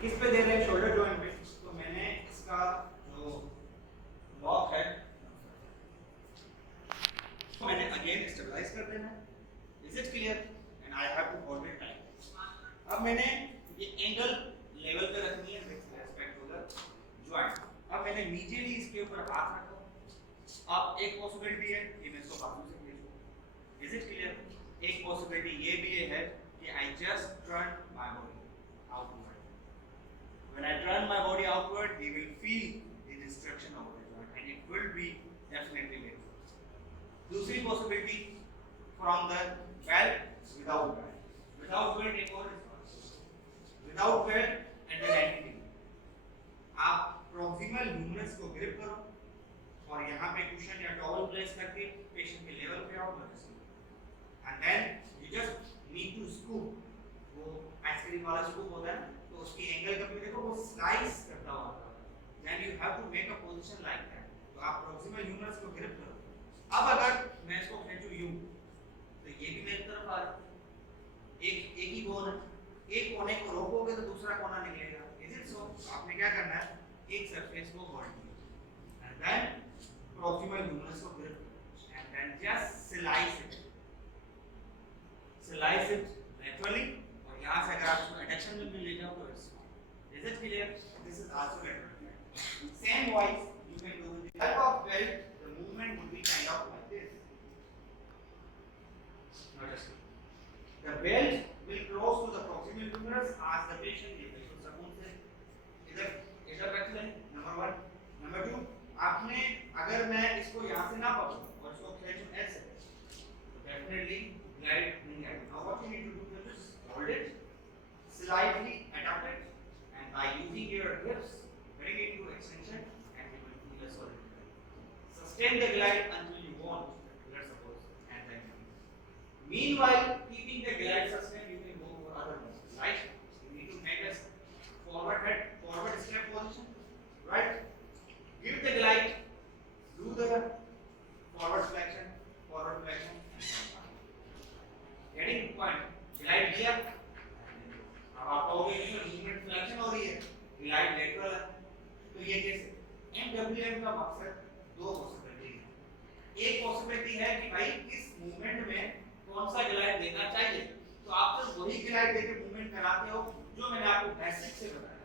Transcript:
किस पे दे रहे हैं, शोल्डर जॉइंट पे। तो मैंने इसका जो लॉक है तो मैंने अगेन स्टेबलाइज कर देना है। Is it clear? And I have to hold it tight. अब मैंने ये एंगल लेवल पे रखनी है with respect to the joint. अब मैंने इमीडिएटली इसके ऊपर हाथ रखा। अब एक पॉसिबिलिटी है कि मैं इसको बाजू से खींचूं। Is it clear? एक पॉसिबिलिटी ये भी है कि I just turn my body outward. When I turn my body outward he will feel the distraction of the joint and it will be definitely late. दूसरी possibility from the belt without belt. Without belt एक और without belt and then entity. आप proximal humerus को grip करो और यहाँ पे cushion या टॉवल प्लेस करके पेशेंट के लेवल पे आओ and then you just need to scoop. वो आइसक्रीम वाला स्कूप होता है तो उसकी एंगल कभी देखो वो स्लाइस करता हुआ आता है। Then you have to make a position like that. तो आप प्रॉक्सिमल ह्यूमरस को ग्रिप करो। अब अगर मैं इसको खींचूं यूं तो ये भी मेरी तरफ आ रहा है। एक ही कोन है, एक कोने को रोकोगे तो दूसरा कोना निकलेगा। Is it so? आपने क्या करना है, एक सरफेस को होल्ड किया एंड देन प्रॉक्सिमल ह्यूमरस को grip and then just slice it. Slice it laterally और यहां से अगर आप इसको एडक्शन में भी ले जाओ तो it's fine. Is it clear? This is also lateral. Same wise you can do the type of belt. The movement would be kind of like this. Notice the belt will cross to the proximal humerus as the patient is बिल्कुल सुकून से इधर रख लें। नंबर 1। नंबर 2, आपने अगर मैं इसको यहाँ से ना पकड़ूं और इसको खींचूं ऐसे तो डेफिनेटली ग्लाइड नहीं आएगा। Now what you need to do is hold it, slightly adapt it, and by using your grips, bring it to extension, and you will feel a solid. Sustain the glide until you want, let's suppose, and then meanwhile, keeping the glide sustained, you can go for other moves, right? You need to make a forward head, forward step position, right? Give the glide, do the forward flexion, getting point, glide दिया, अब आप कहोगे कि movement flexion हो रही है, glide lateral है, तो ये कैसे? MWM का मकसद दो पॉसिबिलिटी है। एक पॉसिबिलिटी है कि भाई इस मूवमेंट में कौन सा ग्लाइड देना चाहिए, तो आप सिर्फ वही ग्लाइड देके मूवमेंट कराते हो जो मैंने आपको बेसिक से बताया।